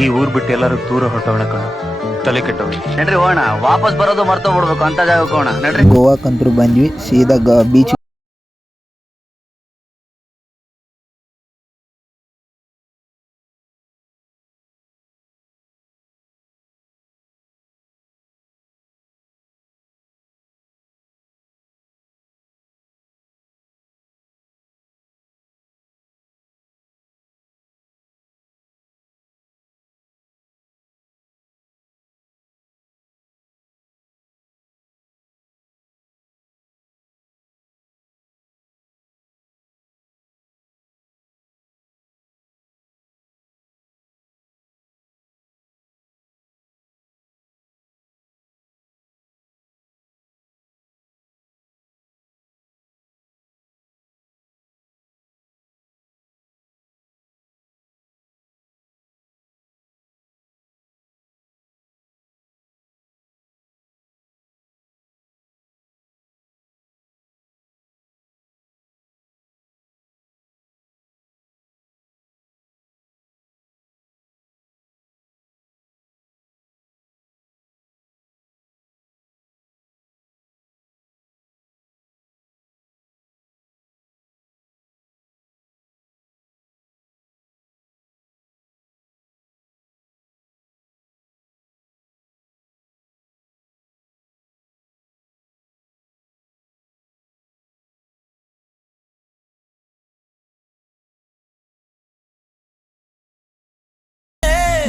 ಈ ಊರ್ ಬಿಟ್ಟು ಎಲ್ಲರೂ ದೂರ ಹೊರಟವಣ ಕಣ, ತಲೆ ಕೆಟ್ಟವಳಿ. ನಡ್ರಿ ಹೋಗೋಣ, ವಾಪಸ್ ಬರೋದು ಮರ್ತೋಗ್ಬಿಡ್ಬೇಕು ಅಂತ ಜಾಗಕ್ಕೆ ಹೋಗೋಣ ನಡ್ರಿ. ಗೋವಾಕಂತೂ ಬಂದ್ವಿ, ಸೀದಾ ಬೀಚ್.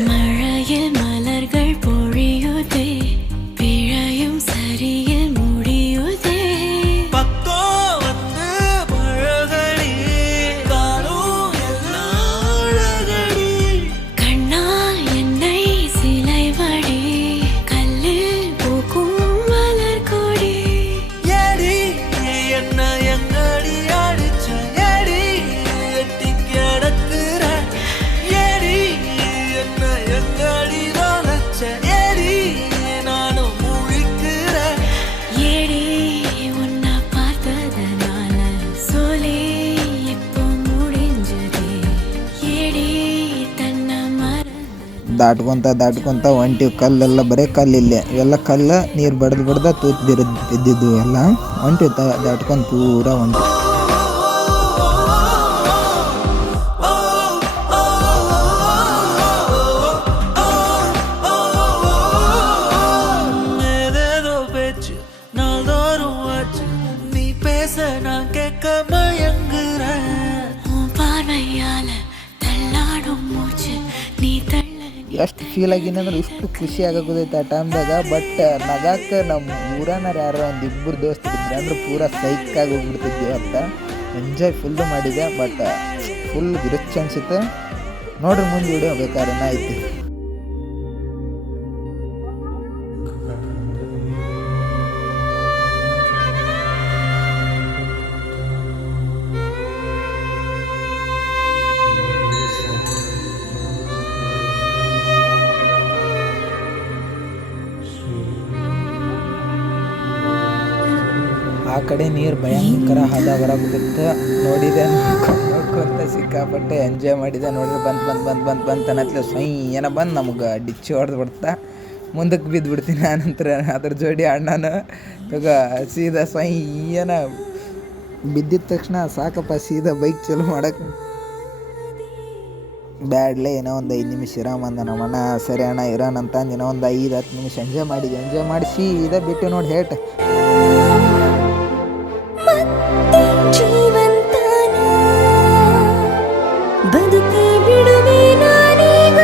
மழையில் மலர்கள் பொழியுதே, பிழையும் சரியில் முடியுதே. பக்கோ வந்து பழகடி, காணும் எல்லாம் அழகடி. கண்ணா என்னை சிலைவடி, கல்லில் பூக்கும் மலர் கொடி. ஏடி என்ன எங்கடி அடிச்ச, ஏடி எட்டி கிடக்குற, ஏடி என்ன எங்கடி தொலைச்ச, ஏடி நானும் முழிக்கிற. ஏடி உன்னை பார்த்ததனால சோலே இப்போ முடிஞ்சதே. ஏடி தன்னை மறந்து ದಾಟ್ಕೊಂತ ಹೊಂಟಿವಿ. ಕಲ್ಲೆಲ್ಲ ಬರೀ ಕಲ್ಲಿಲ್ಲೇ, ಇವೆಲ್ಲ ಕಲ್ಲು ನೀರು ಬಡ್ದು ತೂತ್ ಬಿದ್ದಿದ್ದು ಎಲ್ಲ. ಹೊಂಟಿವಿ ದಾಟ್ಕೊಂಡು ಪೂರ ಹೊಂಟಿವಿ. ஏதேதோ பேச்சு நாள்தோறும் ஆச்சு, நீ பேச நான் கேட்க மயங்குறேன். உன் பார்வையால தள்ளாடும் மூச்சு நீ தள்ள. ಎಷ್ಟು ಫೀಲ್ ಆಗಿನಂದ್ರೆ ಇಷ್ಟು ಖುಷಿ ಆಗೋದೈತೆ ಆ ಟೈಮ್ದಾಗ. ಬಟ್ ನಗಾಕ ನಮ್ಮ ಊರನಾರ ಯಾರೋ ಒಂದು ಇಬ್ಬರು ದೋಸ್ತರು ಇದ್ರೆ ಅಂದ್ರೆ ಪೂರ ಸೈಕಾಗಿ ಹೋಗ್ಬಿಡ್ತಿದ್ವಿ ಅಂತ. ಎಂಜಾಯ್ ಫುಲ್ಲು ಮಾಡಿದೆ, ಬಟ್ ಫುಲ್ ರಿಚ್ ಅನ್ಸುತ್ತೆ. ನೋಡ್ರಿ ಮುಂದೆ ವಿಡಿಯೋ ಬೇಕಾದ್ರೆ ಐತಿ. ಆ ಕಡೆ ನೀರು ಭಯಂಕರ ಹದ ಬರಬಿಡುತ್ತೆ. ನೋಡಿದೆ, ನೋಡ್ಕೊಂತ ಸಿಕ್ಕಾಪಟ್ಟೆ ಎಂಜಾಯ್ ಮಾಡಿದೆ. ನೋಡ್ರಿ ಬಂತು ಅನ್ನತ್ಲೆ ಸ್ವಯ್ ಏನೋ ಬಂದು ನಮ್ಗೆ ಡಿಚ್ಚಿ ಹೊಡೆದು ಬಿಡ್ತಾ ಮುಂದಕ್ಕೆ ಬಿದ್ದು ಬಿಡ್ತೀನಿ. ಆನಂತರ ಅದ್ರ ಜೋಡಿ ಅಣ್ಣನ ಇವಾಗ ಸೀದಾ ಸ್ವಯ್ ಏನ ಬಿದ್ದಿದ ತಕ್ಷಣ ಸಾಕಪ್ಪ ಸೀದಾ ಬೈಕ್ ಚಲೋ ಮಾಡಕ್ಕೆ ಬ್ಯಾಡ್ಲೆ. ಏನೋ ಒಂದು 5 ನಿಮಿಷ ಇರಾಮಂದ ನಮ್ಮಣ್ಣ. ಸರಿ ಅಣ್ಣ ಇರೋಣ ಅಂತ ಏನೋ ಒಂದು 5-10 ನಿಮಿಷ ಎಂಜಾಯ್ ಮಾಡಿ ಸೀದಾ ಬಿಟ್ಟು ನೋಡಿ ಹೇಟ್. ಜೀವಂತನ ಬದುಕಿ ಬಿಡುವೆ ನಾನೀಗ.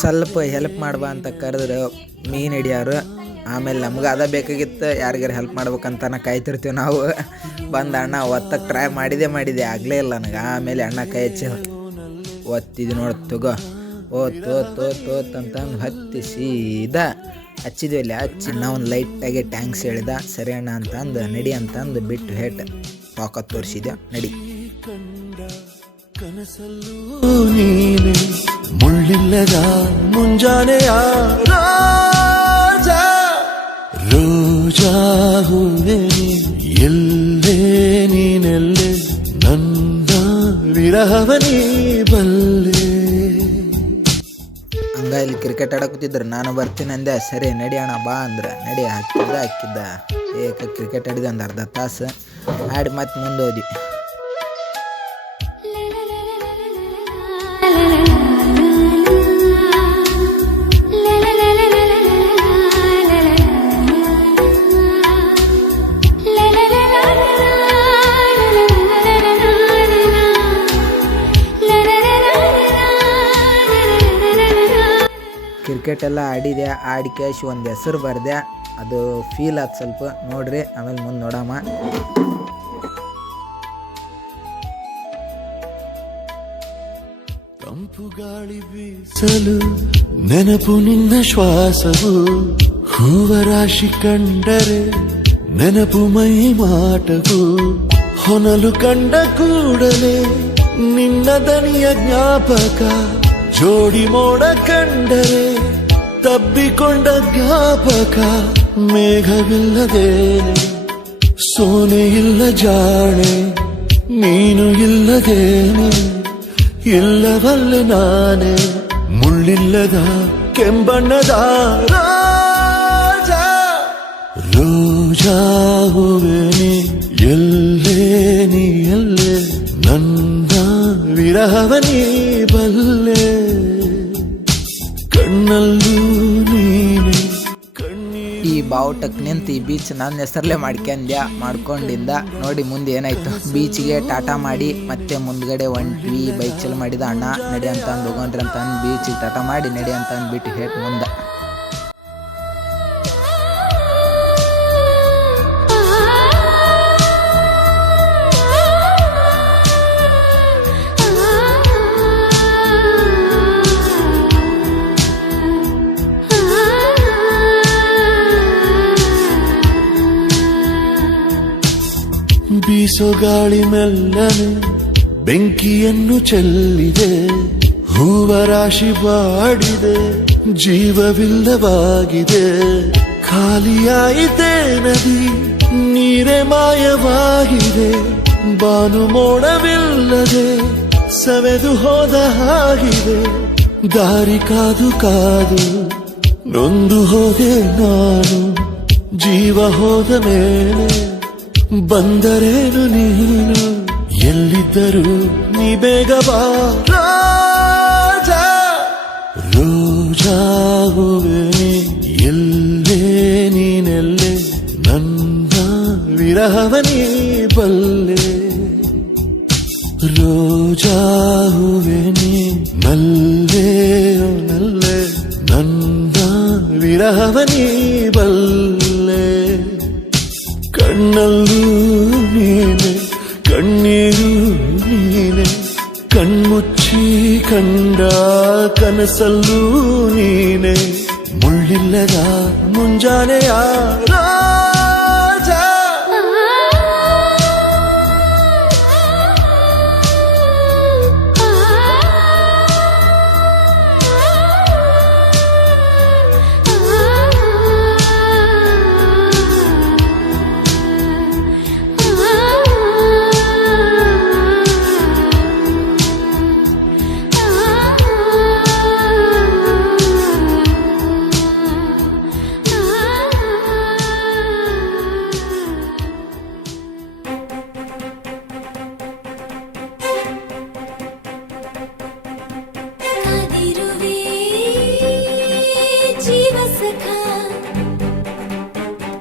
ಸ್ವಲ್ಪ ಹೆಲ್ಪ್ ಮಾಡ್ಬಾ ಅಂತ ಕರೆದ್ರೆ ಮೀನು ಹಿಡಿಯೋರು. ಆಮೇಲೆ ನಮ್ಗೆ ಅದ ಬೇಕಾಗಿತ್ತು, ಯಾರಿಗಾರು ಹೆಲ್ಪ್ ಮಾಡ್ಬೇಕಂತ ಕಾಯ್ತಿರ್ತೀವಿ ನಾವು. ಬಂದು ಅಣ್ಣ ಒತ್ತಕ್ಕೆ ಟ್ರೈ ಮಾಡಿದೆ ಆಗಲೇ ಇಲ್ಲ ನನಗೆ. ಆಮೇಲೆ ಅಣ್ಣ ಕೈ ಹಚ್ಚಿ ಒತ್ತಿದ್ದು ನೋಡಿ ತಗೋ ಓತ್ ಅಂತಂದು ಹತ್ತಿ ಸೀದಾ ಹಚ್ಚಿದ್ವಿ. ಅಲ್ಲಿ ಹಚ್ಚಿ ನಾವು ಲೈಟಾಗಿ ಟ್ಯಾಂಕ್ಸ್ ಹೇಳಿದ. ಸರಿ ಅಣ್ಣ ಅಂತಂದು ನಡಿ ಅಂತಂದು ಬಿಟ್ಟು ಹೇಟ್ ತಾಕತ್ ತೋರಿಸಿದೆ. ನಡಿ ಕನಸಲ್ಲೂ ನೀನೆ ಮುಳ್ಳಿಲ್ಲದ ಮುಂಜಾನೆಯ ರಾಜ ರೋಜಾ ಹೂವೆ ಎಲ್ಲೇ ನೀನೆಲ್ಲೇ ನನ್ನ ವಿರಹವನಿ ಬಲ್ಲೆ. ಹಂಗ ಇಲ್ಲಿ ಕ್ರಿಕೆಟ್ ಆಡಕೂತಿದ್ರು, ನಾನು ಬರ್ತೀನಿ ಅಂದೆ. ಸರಿ ನಡಿ ಅಣ್ಣ ಬಾ ಅಂದ್ರೆ ನಡಿ ಹಾಕಿದ್ದ ಏಕ ಕ್ರಿಕೆಟ್ ಆಡಿದೆ ಒಂದು ಅರ್ಧ ತಾಸು ಆಡಿ ಮತ್ತೆ ಮುಂದೆ ಹೋದ್ವಿ. ಕ್ರಿಕೆಟ್ ಎಲ್ಲ ಆಡಿದೆ. ಆಡಿ ಕ್ಯಾಶ್ ಒಂದು ಹೆಸರು ಬರೆದೆ. ಅದು ಫೀಲ್ ಆಯ್ತು ಸ್ವಲ್ಪ ನೋಡ್ರಿ. ಆಮೇಲೆ ಮುಂದೆ ನೋಡಮ್ಮ. ತಂಪು ಗಾಳಿ ಬೀಸಲು ನೆನಪು ನಿನ್ನ ಶ್ವಾಸವು ಹೂವರಾಶಿ ಕಂಡರೆ ನೆನಪು ಮೈ ಮಾಟವು ಹೊನಲು ಕಂಡ ಕೂಡಲೇ ನಿನ್ನ ದನಿಯ ಜ್ಞಾಪಕ ಜೋಡಿ ಮೋಡ ಕಂಡರೆ ತಬ್ಬಿಕೊಂಡ ಜ್ಞಾಪಕ ಮೇಘವಿಲ್ಲದೇನೆ ಸೋನೆ ಇಲ್ಲ ಜಾಣೆ ನೀನು ಇಲ್ಲದೇನೆ ಇಲ್ಲವಲ್ಲ ನಾನೇ ಮುಳ್ಳಿಲ್ಲದ ಕೆಂಬಣ್ಣದ ರಾಜ ರೋಜಾ ಹೂವೆ ನೀ ಎಲ್ಲೇ ನನ್ನ ವಿರಹವನಿ ಬಲ್ಲೆ ಕಣ್ಣಲ್ಲೂ ನೀನೆ ಈ ಬಾವುಟಕ್ಕೆ ನಿಂತು ಈ ಬೀಚ್ ನನ್ನ ಹೆಸರಲ್ಲೇ ಮಾಡ್ಕೊಂಡಿಂದ ನೋಡಿ ಮುಂದೆ ಏನಾಯ್ತು. ಬೀಚ್ಗೆ ಟಾಟಾ ಮಾಡಿ ಮತ್ತೆ ಮುಂದ್ಗಡೆ ಹೊಂಟ್ವಿ. ಬೈಕ್ ಚಲ್ ಮಾಡಿದ ಅಣ್ಣ ನಡಿ ಅಂತ ಅಂದು ಹೋಗೋಣ್ರಿ ಅಂತ ಅಂದು ಬೀಚಿಗೆ ಟಾಟಾ ಮಾಡಿ ನಡಿ ಅಂತ ಅಂದ್ಬಿಟ್ಟು ಹೇಟ್ ಮುಂದೆ. ಬೀಸೋ ಗಾಳಿ ಮೆಲ್ಲನೆ ಬೆಂಕಿಯನ್ನು ಚೆಲ್ಲಿದೆ ಹೂವರಾಶಿ ಬಾಡಿದೆ ಜೀವವಿಲ್ಲವಾಗಿದೆ ಖಾಲಿಯಾಯಿತೆ ನದಿ ನೀರೇ ಮಾಯವಾಗಿದೆ ಬಾನು ಮೋಡವಿಲ್ಲದೆ ಸವೆದು ಹೋದ ಹಾಗಿದೆ ದಾರಿ ಕಾದು ಕಾದು ನೊಂದು ಹೋದೆ ನಾನು ಜೀವ ಹೋದ ಮೇಲೆ ಬಂದರೇನು ನೀನು ಎಲ್ಲಿದ್ದರೂ ನೀ ಬೇಗ ಬಾ ರಾಜ ರೋಜಾ ಹೂವೆ ಎಲ್ಲೇ ನೀನೆಲ್ಲೇ ನನ್ನ ವಿರಹವನಿ ಬಲ್ಲೆ ರೋಜಾ ಹೂವೆ ನಲ್ಲೇ ನನ್ನ ವಿರಹವನಿ ಬಲ್ಲೆ ಕಣ್ಣಲ್ಲೂ ನೀನೆ ಕಣ್ಣೀರು ನೀನೆ ಕಣ್ಮುಚ್ಚಿ ಕಂಡ ಕನಸಲ್ಲೂ ನೀನೆ ಮುಳ್ಳಿಲ್ಲದ ಮುಂಜಾನೆಯ ರಾಜ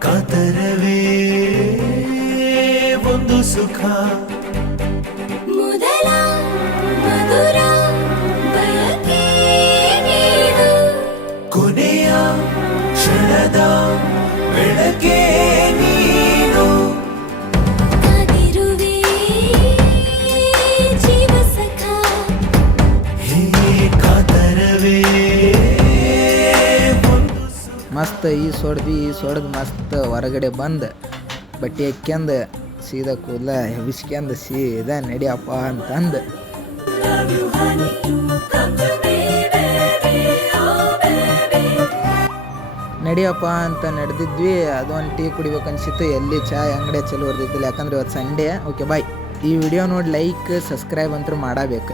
ಕಾತರವೇ ಒಂದು ಸುಖ ಮೊದಲ ಮಧುರ ಬಯಕೆ ನೀಡು ಮಸ್ತ್ ಈ ಸೊಡ್ದು ಮಸ್ತ್ ಹೊರಗಡೆ ಬಂದು ಬಟ್ಟೆ ಹಾಕ್ಯಂದು ಸೀದಾ ಕೂದಲ ಹೆವಿಸ್ಕ್ಯಂದು ಸೀದಾ ನಡಿಯಪ್ಪ ಅಂತಂದು ನಡಿಯಪ್ಪ ಅಂತ ನಡೆದಿದ್ವಿ. ಅದು ಒಂದು ಟೀ ಕುಡಿಬೇಕನ್ಸಿತ್ತು. ಎಲ್ಲಿ ಚಾ ಅಂಗಡಿ ಚಲೋ ಇರ್ತಿದ್ದಿಲ್ಲ, ಯಾಕಂದ್ರೆ ಇವತ್ತು ಸಂಡೇ. Okay bye. ಈ ವಿಡಿಯೋ ನೋಡಿ ಲೈಕ್ ಸಬ್ಸ್ಕ್ರೈಬ್ ಅಂತೂ ಮಾಡಬೇಕು.